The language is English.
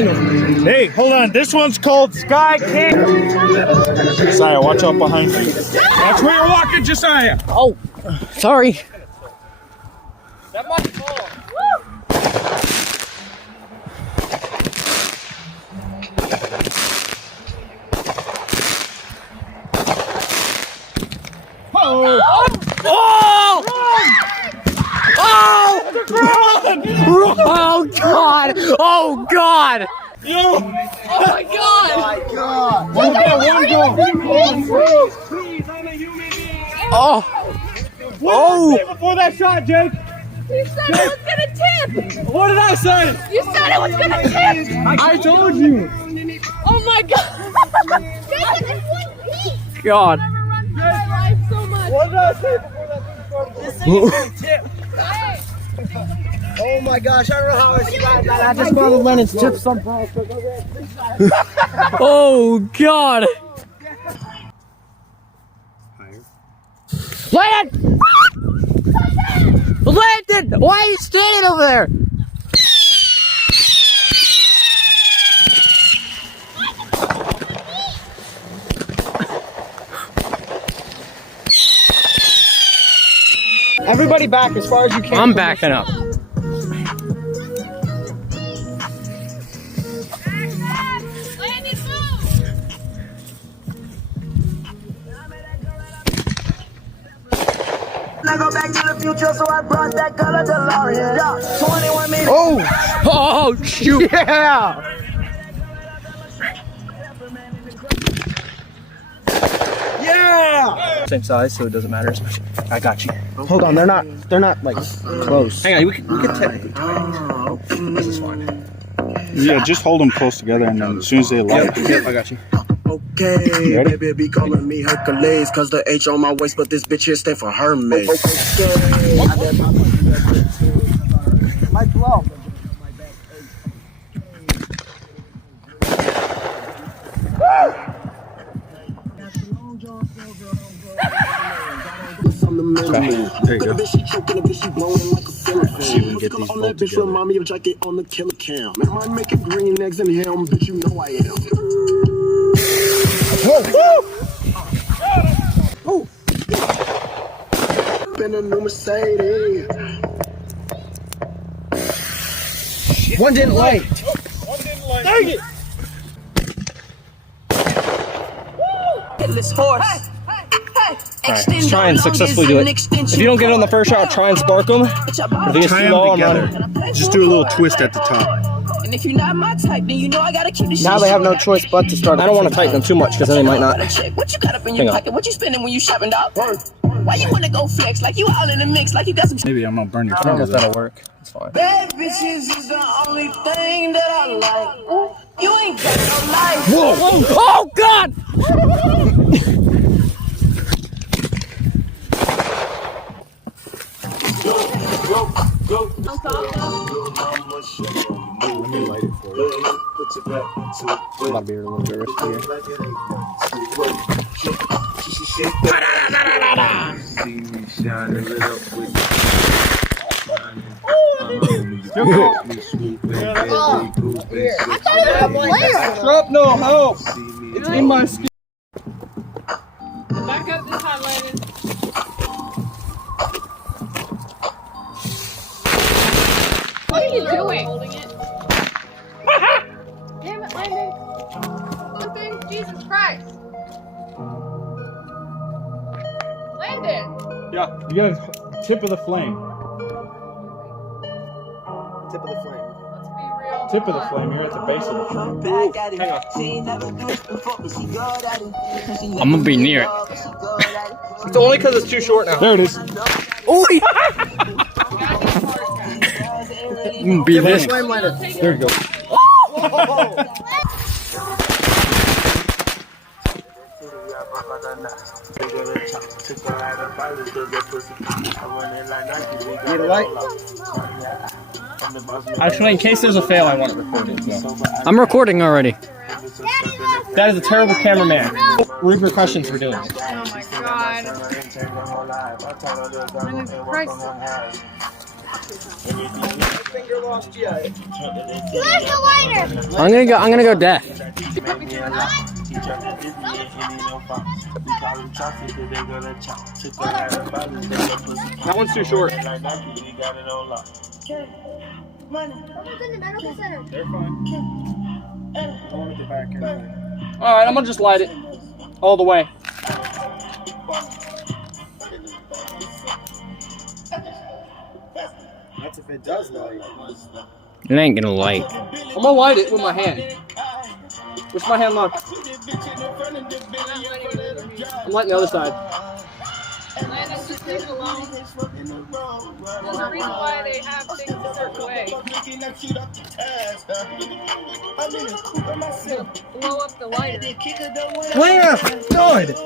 Hey, hold on. This one's called Sky King. Josiah, watch out behind you. That's where you're walking, Josiah. Oh, sorry. That might fall. Oh! Oh! Oh! Oh God! Oh God! Yo! Oh my God! One go! Oh! Oh! Before that shot, Jake! You said it was gonna tip! What did I say? You said it was gonna tip! I told you! Oh my God! Jason, it's one piece! God! I've never run through my life so much. What did I say before that thing started? This thing is gonna tip. Hey. Oh my gosh, I don't know how I survived that. I just found Lennon's tip somehow. Oh God! Landon! Landon! Why are you standing over there? Everybody back as far as you can. I'm backing up. Landon, move! I go back to the future, so I brought that color DeLorean. Yeah, 21 minutes. Oh! Oh shoot! Yeah! Yeah! Same size, so it doesn't matter as much. I got you. Hold on, they're not like close. Hang on, we can technically try it. This is fine. Yeah, just hold them close together, and then as soon as they light, Yep, I got you. Okay, Ready? baby be calling me Hercules, cause the H on my waist, but this bitch here stand for Hermes. Mike Low. there you go. See if we can get these both together. Remind me of jacket on the killer cam. Man, I make it green eggs and ham, bitch, you know I am. Been a new Mercedes. One didn't light. Dang it! Headless horse. Alright, let's try and successfully do it. If you don't get it on the first shot, try and spark them. If it gets Tie too low, them I'm together. running. Just do a little twist at the top. And if you're not my type, then you know I gotta keep the shit. Now they have no choice but to start. I don't want to tighten them too much because then they might not. What you got up in your pocket? What you spending when you shopping, dog? Why you wanna go flex? Like you all in the mix, like you got some shit. Maybe I'm gonna burn your I don't know fingers if that'll out. work. It's fine. Bad bitches is the only thing that I like. You ain't got no life. Whoa! Oh God! Let me light it for you. I'm about to be a little bit risky here. Shrapnel, help! It's in my skin. Back up this time, Landon. What are you doing? Holding it. Damn it, Landon. One thing, Jesus Christ. Landon. Yeah, you got tip of the flame. Tip of the flame. Let's be real. Tip of the flame. You're at the base of the flame. I'm gonna be near it. It's only because it's too short now. There it is. Oh! I'm gonna be this. Flame lighter. There you go. Need a light? Actually, in case there's a fail, I want it recorded. So. I'm recording already. That is a terrible cameraman. Repercussions for doing it. Oh my God. Landon, Christ. Finger lost yet. Where's the lighter? I'm gonna go deaf. That one's too short. Someone's in the medical center. They're fine. Going at the back anyway. All right, I'm gonna just light it all the way. That's if it does light. It ain't gonna light. I'm gonna light it with my hand. Where's my hand lock? I'm lighting the other side. Landon, just leave it alone. There's a reason why they have things a certain way. Blow up the lighter. Flare! Good!